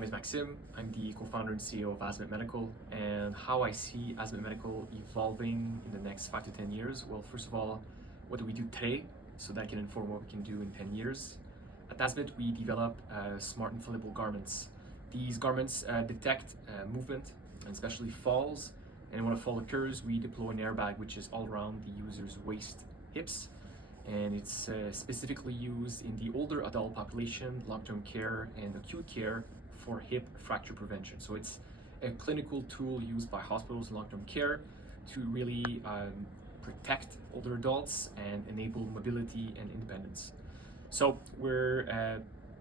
name is Maxime. I'm the co-founder and CEO of Asmet Medical, and how I see Asmet Medical evolving in the next 5 to 10 years. Well, first of all, what do we do today so that can inform what we can do in 10 years? At Asmet, we develop smart inflatable garments. These garments detect movement, and especially falls. And when a fall occurs, we deploy an airbag which is all around the user's waist, hips, and it's specifically used in the older adult population, long-term care, and acute care for hip fracture prevention. So it's a clinical tool used by hospitals and long-term care to really protect older adults and enable mobility and independence. So we're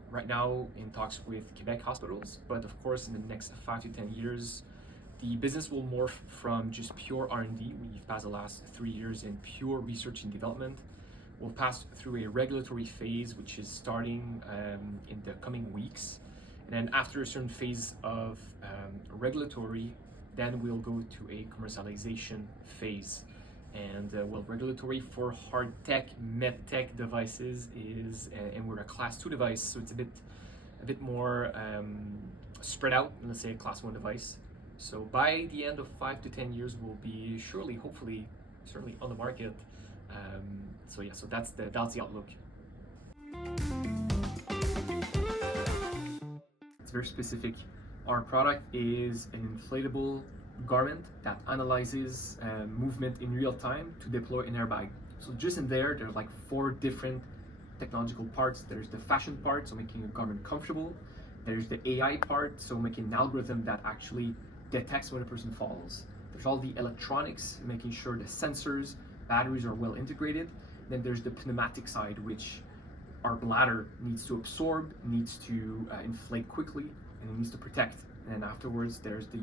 right now in talks with Quebec hospitals, but of course in the next 5 to 10 years, the business will morph from just pure R&D. We've passed the last 3 years in pure research and development. We'll pass through a regulatory phase, which is starting in the coming weeks. And then after a certain phase of regulatory, then we'll go to a commercialization phase. And regulatory for hard tech, med tech devices is, and we're a class 2 device, so it's a bit more spread out than, let's say, a class 1 device. So by the end of 5 to 10 years, we'll be surely, hopefully, certainly on the market. So that's the outlook. It's very specific. Our product is an inflatable garment that analyzes movement in real time to deploy an airbag. So just in there's like 4 different technological parts. There's the fashion part, so making a garment comfortable. There's the AI part, so making an algorithm that actually detects when a person falls. There's all the electronics, making sure the sensors, batteries are well integrated. Then there's the pneumatic side, which our bladder needs to absorb, needs to inflate quickly, and it needs to protect. And then afterwards, there's the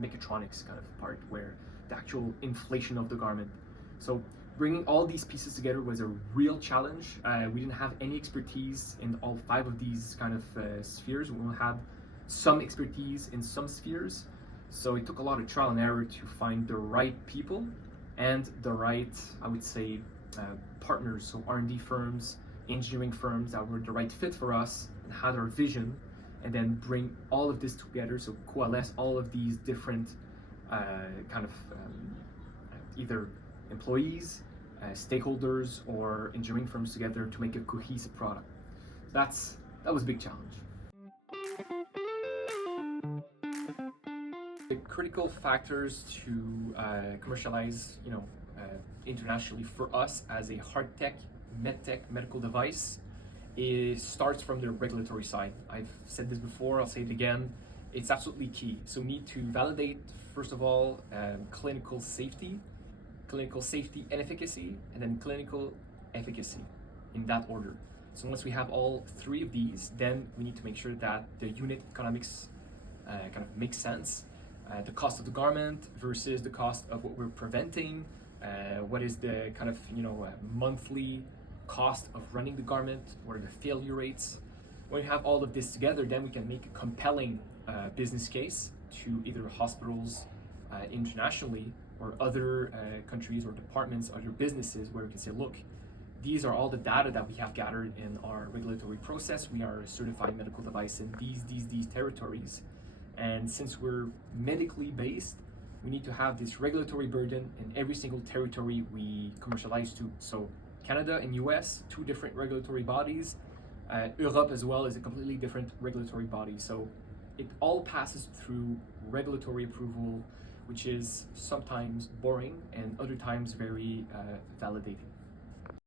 mechatronics kind of part, where the actual inflation of the garment. So bringing all these pieces together was a real challenge. We didn't have any expertise in all 5 of these kind of spheres. We only had some expertise in some spheres. So it took a lot of trial and error to find the right people and the right, I would say, partners. So R&D firms, engineering firms that were the right fit for us and had our vision, and then bring all of this together. So coalesce all of these different either employees, stakeholders, or engineering firms together to make a cohesive product. That was a big challenge. The critical factors to commercialize, internationally for us as a hard tech, med tech, medical device, it starts from the regulatory side. I've said this before, I'll say it again. It's absolutely key. So we need to validate, first of all, clinical safety and efficacy, and then clinical efficacy in that order. So once we have all 3 of these, then we need to make sure that the unit economics kind of makes sense. The cost of the garment versus the cost of what we're preventing. What is the kind of monthly cost of running the garment? What are the failure rates? When we have all of this together, then we can make a compelling business case to either hospitals internationally or other countries or departments, other businesses, where we can say, look, these are all the data that we have gathered in our regulatory process. We are a certified medical device in these territories. And since we're medically based, we need to have this regulatory burden in every single territory we commercialize to. So Canada and US, 2 different regulatory bodies. Europe as well is a completely different regulatory body. So it all passes through regulatory approval, which is sometimes boring and other times very validating.